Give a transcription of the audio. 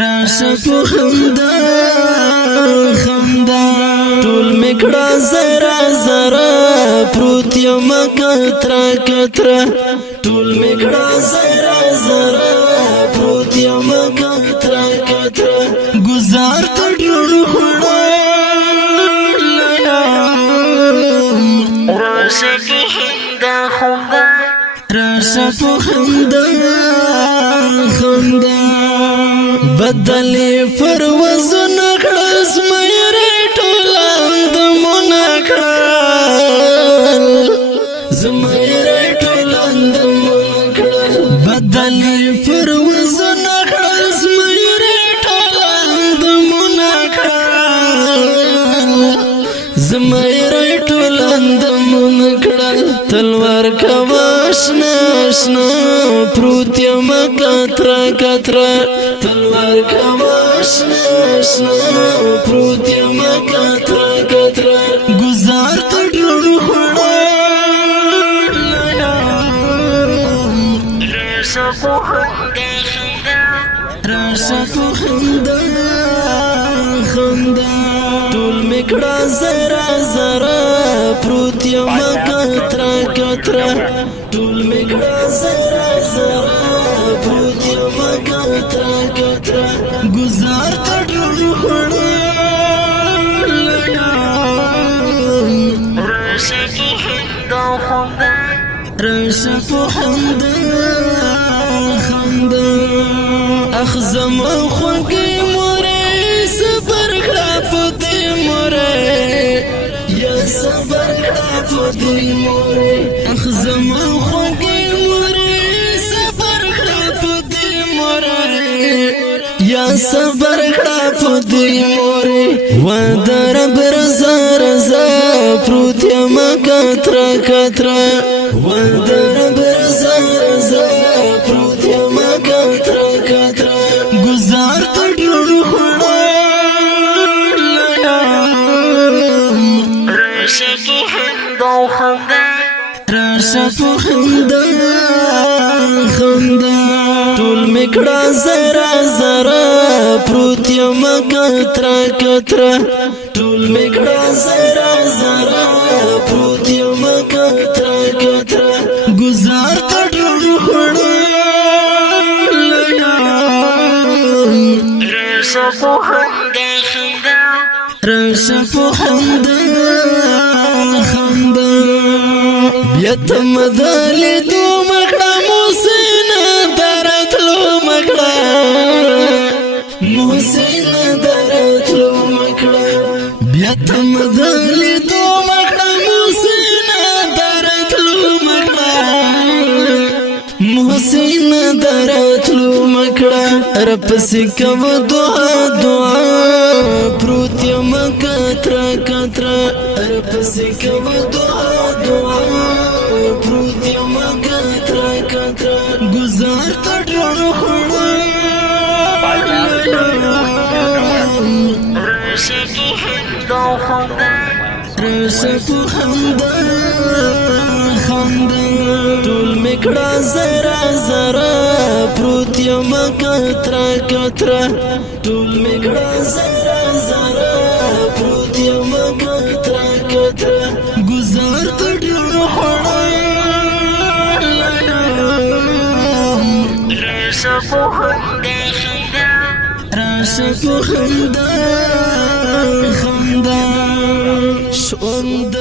راشه په خندا خندا ټول میکړه زرا زرا پروت یم کترا کترا ټول میکړه زرا زرا پروت یم کترا کترا گزار ته ډېر خړا راشه په خندا خندا راشه په خندا خندا بدلی فروز نکړس مېره ټولاند منکړل زمېره ټولاند منکړل بدلی فروز نکړس مېره ټولاند منکړل زمېره ټولاند منکړل تلوار کواشنا آشنا پروت یم کترا کترا تلوار کواشنا آشنا پروت یم کترا کترا گزار ته ډېر خړا راشه په خندا خندا راشه په خندا خندا ټول میکړه زرا زرا پروت یم کترا کترا ټول میکړه زرا زرا پروت یم کترا کترا گزار ته ډېر خړا راشه په خندا خندا راشه په خندا خندا اخ زما خوږې مورې صبر کړه په دې مورې یا صبر کړه په دې مورې اخ زما خوږې مورې صبر کړه په دې مورې یا صبر کړه په دې مورې و درب رضا رضا پروت یم کترا کترا و درب رضا رضا پروت یم کترا کترا گزار ته ډېر خړا راشه په خندا خندا راشه په خندا خندا ټول میکړه زرا زرا پروت یم کترا کترا ټول میکړه زرا زرا پروت یم کترا کترا گزار ته ډېر خړا راشه په خندا خندا راشه په خندا خندا بیا ته مدلې دو مکړه موسین درتلو مکړه موسین درتلو مکړه بیا ته مدلې دو مکړه موسین درتلو مکړه موسین درتلو مکړه رپسې کو دعا دعا پروت یم کترا کترا رپسې کو دعا دعا پروت یم کترا کترا گزار ته ډېر خړا راشه په خندا خندا راشه په خندا خندا ټول میکړه زرا زرا پروت یم کترا کترا ټول میکړه زرا زرا پروت یم کترا کترا گزار ته ډېر خړا راشه په خندا خندا راشه په خندا خندا ژوند